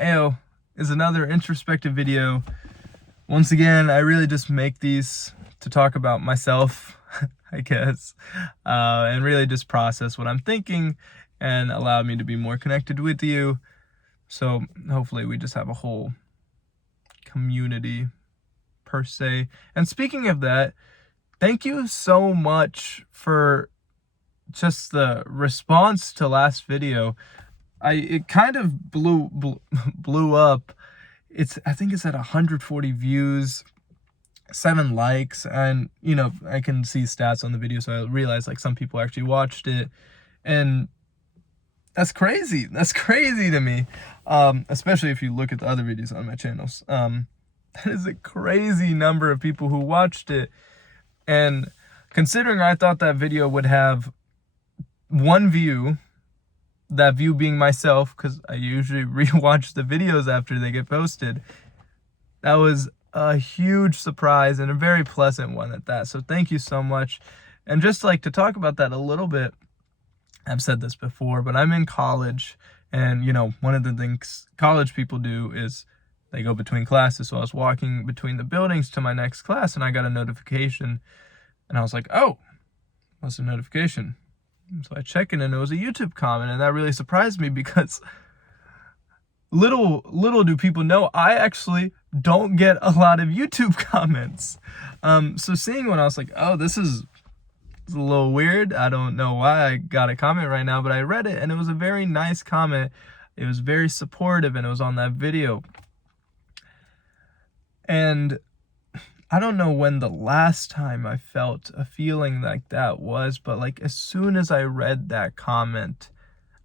Ayo is another introspective video. Once again, I really just make these to talk about myself, I guess, and really just process what I'm thinking and allow me to be more connected with you. So hopefully we just have a whole community per se. And speaking of that, thank you so much for just the response to last video. It kind of blew up. I think it's at 140 views, 7 likes, and you know, I can see stats on the video, so I realized like some people actually watched it, and that's crazy. That's crazy to me, especially if you look at the other videos on my channels. That is a crazy number of people who watched it, and considering I thought that video would have 1 view, that view being myself, because I usually rewatch the videos after they get posted, that was a huge surprise and a very pleasant one at that. So thank you so much. And just like to talk about that a little bit, I've said this before, but I'm in college, and you know, one of the things college people do is they go between classes. So I was walking between the buildings to my next class, and I got a notification, and I was like, oh, what's the notification? So I check it, and it was a YouTube comment, and that really surprised me because little do people know, I actually don't get a lot of YouTube comments. So seeing one, I was like, oh, this is a little weird. I don't know why I got a comment right now, but I read it, and it was a very nice comment. It was very supportive, and it was on that video. And I don't know when the last time I felt a feeling like that was, but like as soon as I read that comment,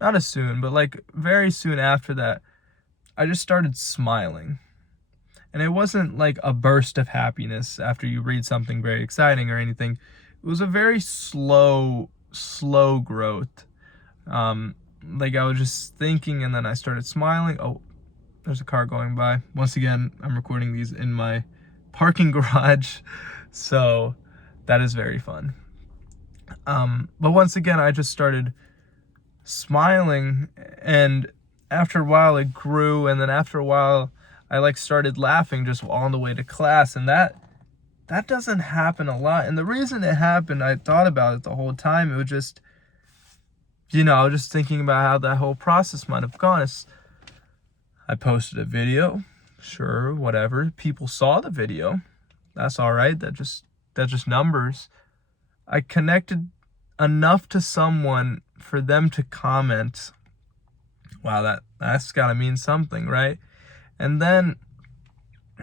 not as soon, but like very soon after that, I just started smiling. And it wasn't like a burst of happiness after you read something very exciting or anything. It was a very slow growth. Like I was just thinking, and then I started smiling. Oh, there's a car going by. Once again, I'm recording these in my parking garage, so that is very fun. But once again, I just started smiling, and after a while it grew, and then after a while I like started laughing just on the way to class, and that doesn't happen a lot. And the reason it happened, I thought about it the whole time. It was just, you know, I was just thinking about how that whole process might have gone. I posted a video, sure, whatever, people saw the video, that's all right, that's just numbers. I connected enough to someone for them to comment. Wow, that's gotta mean something, right? And then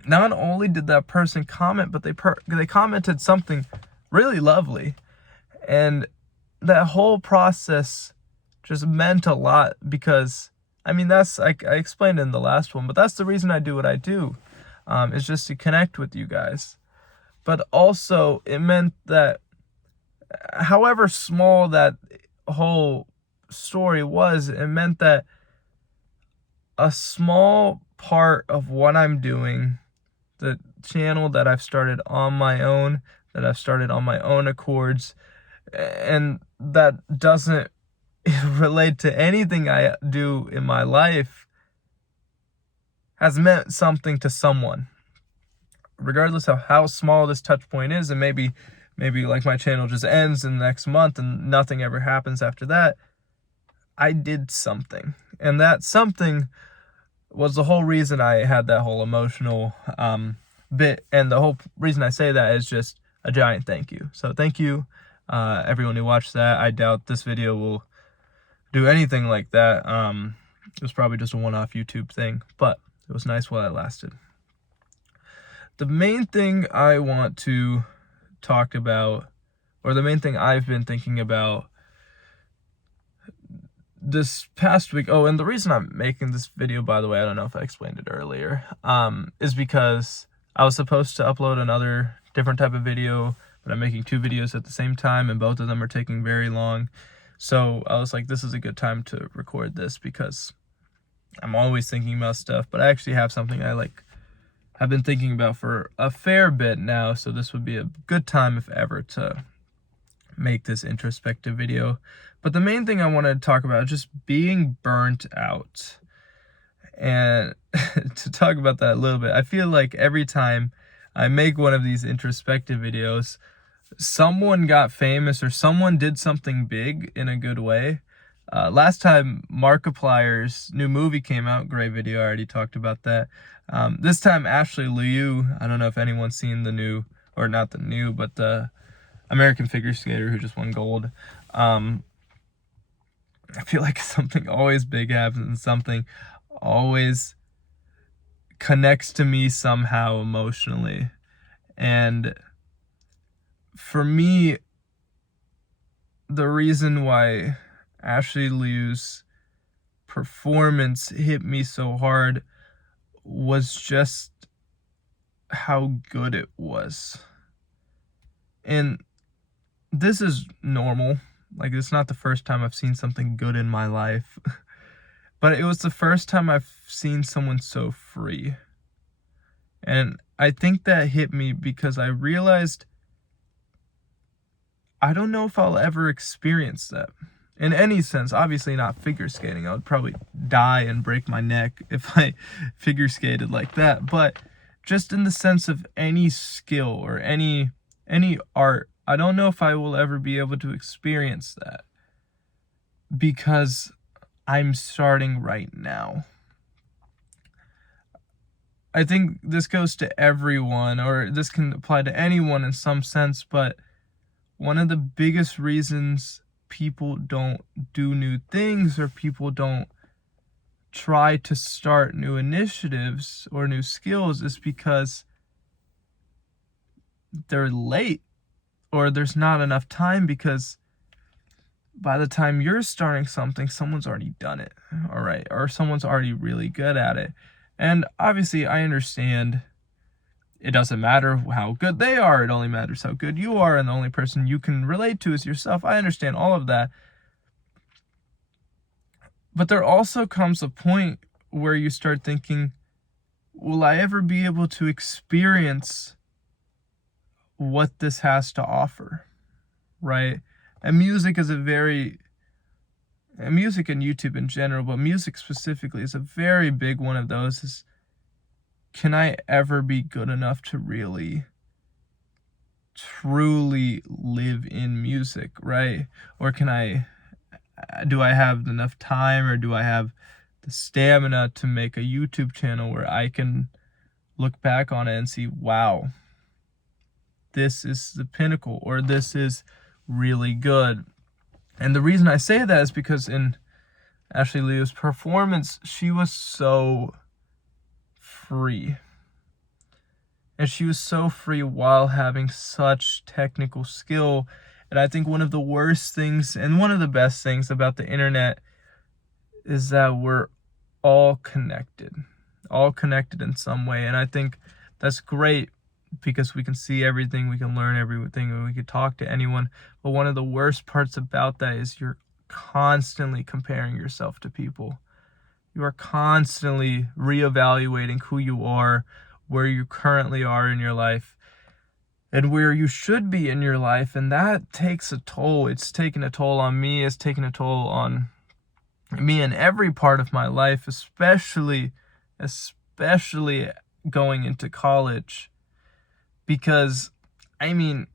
not only did that person comment, but they commented something really lovely, and that whole process just meant a lot, because I mean, I explained in the last one, but that's the reason I do what I do, is just to connect with you guys. But also, it meant that however small that whole story was, it meant that a small part of what I'm doing, the channel that I've started on my own, that I've started on my own accords, and that doesn't relate to anything I do in my life, has meant something to someone, regardless of how small this touch point is. And maybe like my channel just ends in the next month and nothing ever happens after that. I did something, and that something was the whole reason I had that whole emotional bit. And the whole reason I say that is just a giant thank you. So thank you, everyone who watched that. I doubt this video will do anything like that. It was probably just a one-off YouTube thing, but it was nice while it lasted. The main thing I want to talk about, or the main thing I've been thinking about this past week, oh, and the reason I'm making this video, by the way, I don't know if I explained it earlier, is because I was supposed to upload another different type of video, but I'm making 2 videos at the same time, and both of them are taking very long. So I was like, this is a good time to record this, because I'm always thinking about stuff, but I actually have something I have been thinking about for a fair bit now. So this would be a good time, if ever, to make this introspective video. But the main thing I wanted to talk about is just being burnt out. And to talk about that a little bit. I feel like every time I make one of these introspective videos, someone got famous or someone did something big in a good way. Last time Markiplier's new movie came out, great video, I already talked about that. This time Ashley Liu, I don't know if anyone's seen the new, or not the new, but the American figure skater who just won gold. I feel like something always big happens and something always connects to me somehow emotionally. And for me, the reason why Ashley Liu's performance hit me so hard was just how good it was. And this is normal. Like, it's not the first time I've seen something good in my life. But it was the first time I've seen someone so free. And I think that hit me because I realized I don't know if I'll ever experience that. In any sense, obviously not figure skating. I would probably die and break my neck if I figure skated like that. But just in the sense of any skill or any art, I don't know if I will ever be able to experience that because I'm starting right now. I think this goes to everyone, or this can apply to anyone in some sense, but one of the biggest reasons people don't do new things or people don't try to start new initiatives or new skills is because they're late or there's not enough time, because by the time you're starting something, someone's already done it, all right, or someone's already really good at it. And obviously I understand it doesn't matter how good they are, it only matters how good you are, and the only person you can relate to is yourself. I understand all of that. But there also comes a point where you start thinking, will I ever be able to experience what this has to offer, right? And music is music and YouTube in general, but music specifically is a very big one of those. Is, can I ever be good enough to really, truly live in music, right? Or do I have enough time, or do I have the stamina to make a YouTube channel where I can look back on it and see, wow, this is the pinnacle, or this is really good. And the reason I say that is because in Ashley Liu's performance, she was so free. And she was so free while having such technical skill. And I think one of the worst things and one of the best things about the internet is that we're all connected in some way. And I think that's great because we can see everything, we can learn everything, and we can talk to anyone. But one of the worst parts about that is you're constantly comparing yourself to people. You are constantly reevaluating who you are, where you currently are in your life, and where you should be in your life. And that takes a toll. It's taken a toll on me. It's taken a toll on me in every part of my life, especially going into college. Because, I mean,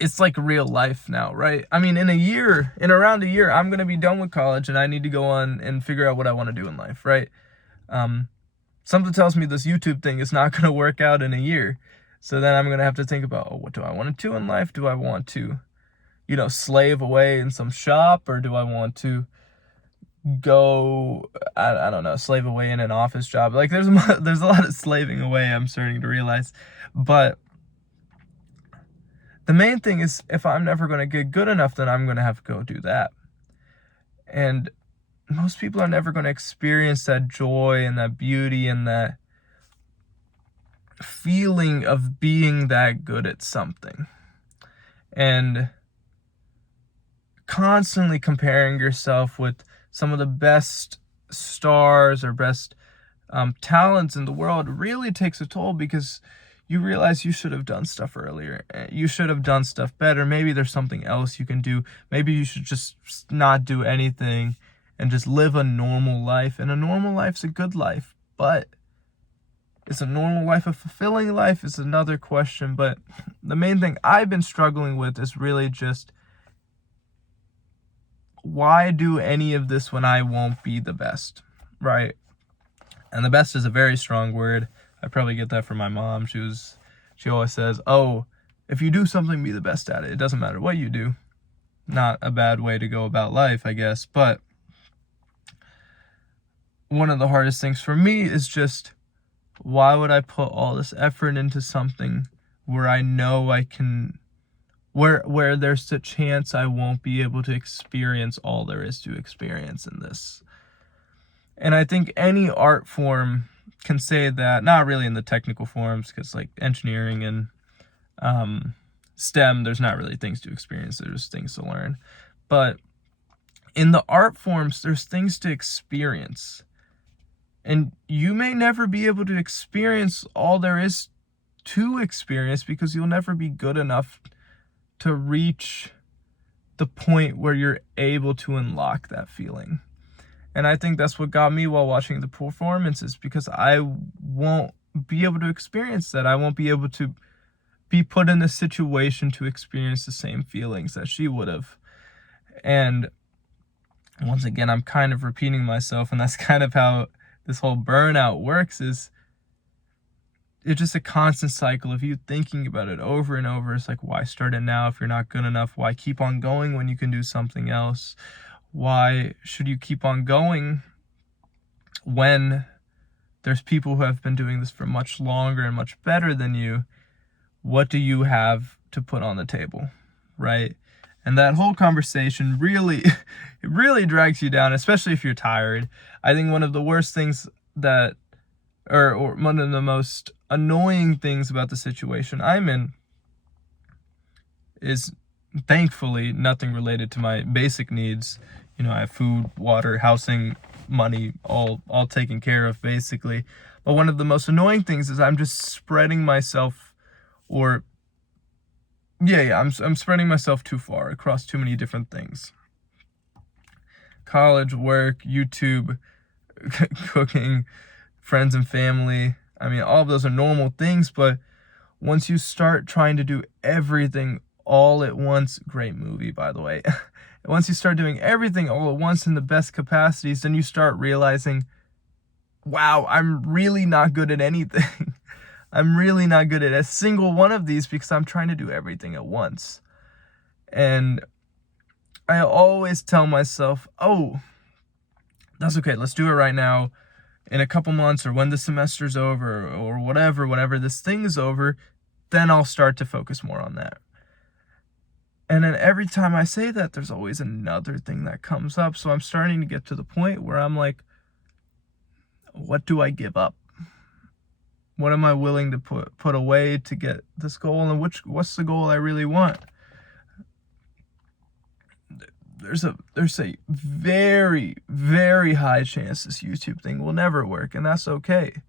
it's like real life now, right? I mean, in around a year, I'm going to be done with college and I need to go on and figure out what I want to do in life, right? Something tells me this YouTube thing is not going to work out in a year. So then I'm going to have to think about, what do I want to do in life? Do I want to, slave away in some shop, or do I want to go, I don't know, slave away in an office job? Like, there's a lot of slaving away, I'm starting to realize. But the main thing is, if I'm never going to get good enough, then I'm going to have to go do that. And most people are never going to experience that joy and that beauty and that feeling of being that good at something. And constantly comparing yourself with some of the best stars or best talents in the world really takes a toll, because you realize you should have done stuff earlier. You should have done stuff better. Maybe there's something else you can do. Maybe you should just not do anything and just live a normal life. And a normal life's a good life. But is a normal life a fulfilling life is another question. But the main thing I've been struggling with is really just, why do any of this when I won't be the best, right? And the best is a very strong word. I probably get that from my mom. She always says, oh, if you do something, be the best at it. It doesn't matter what you do. Not a bad way to go about life, I guess. But one of the hardest things for me is just, why would I put all this effort into something where I know I can, where there's a chance I won't be able to experience all there is to experience in this? And I think any art form can say that, not really in the technical forms, because like engineering and STEM, there's not really things to experience, there's things to learn. But in the art forms, there's things to experience. And you may never be able to experience all there is to experience, because you'll never be good enough to reach the point where you're able to unlock that feeling. And I think that's what got me while watching the performances, because I won't be able to experience that. I won't be able to be put in a situation to experience the same feelings that she would have. And once again, I'm kind of repeating myself, and that's kind of how this whole burnout works. Is it's just a constant cycle of you thinking about it over and over. It's like, why start it now if you're not good enough? Why keep on going when you can do something else? Why should you keep on going when there's people who have been doing this for much longer and much better than you? What do you have to put on the table, right? And that whole conversation really, it really drags you down, especially if you're tired. I think one of the worst things that, or one of the most annoying things about the situation I'm in is, thankfully, nothing related to my basic needs. You know, I have food, water, housing, money, all taken care of, basically. But one of the most annoying things is I'm just spreading myself, or I'm spreading myself too far across too many different things. College, work, YouTube, cooking, friends and family. I mean, all of those are normal things, but once you start trying to do everything all at once, great movie, by the way. Once you start doing everything all at once in the best capacities, then you start realizing, wow, I'm really not good at anything. I'm really not good at a single one of these because I'm trying to do everything at once. And I always tell myself, oh, that's okay, let's do it right now. In a couple months, or when the semester's over, or whatever this thing is over, then I'll start to focus more on that. And then every time I say that, there's always another thing that comes up. So I'm starting to get to the point where I'm like, what do I give up? What am I willing to put away to get this goal? And what's the goal I really want? There's a very, very high chance this YouTube thing will never work, and that's okay.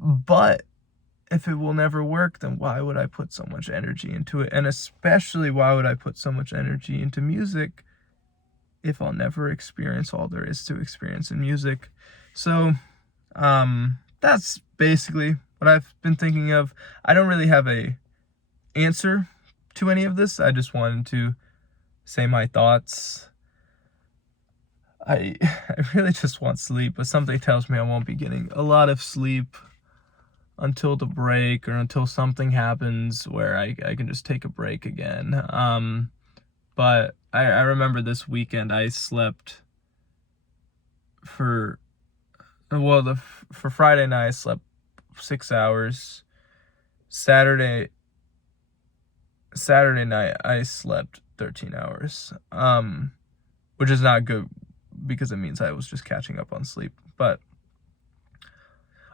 But if it will never work, then why would I put so much energy into it? And especially, why would I put so much energy into music if I'll never experience all there is to experience in music? So, that's basically what I've been thinking of. I don't really have a answer to any of this. I just wanted to say my thoughts. I really just want sleep, but something tells me I won't be getting a lot of sleep until the break, or until something happens where I can just take a break again. But I remember this weekend I slept for Friday night I slept 6 hours. Saturday night I slept 13 hours, which is not good because it means I was just catching up on sleep. But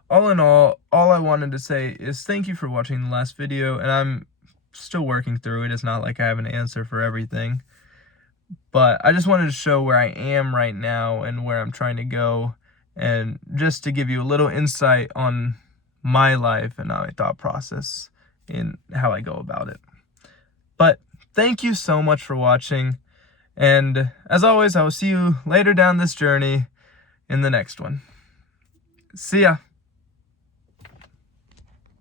all in all I wanted to say is thank you for watching the last video, and I'm still working through it. It's not like I have an answer for everything, but I just wanted to show where I am right now and where I'm trying to go, and just to give you a little insight on my life and my thought process in how I go about it. But thank you so much for watching, and as always, I will see you later down this journey in the next one. See ya.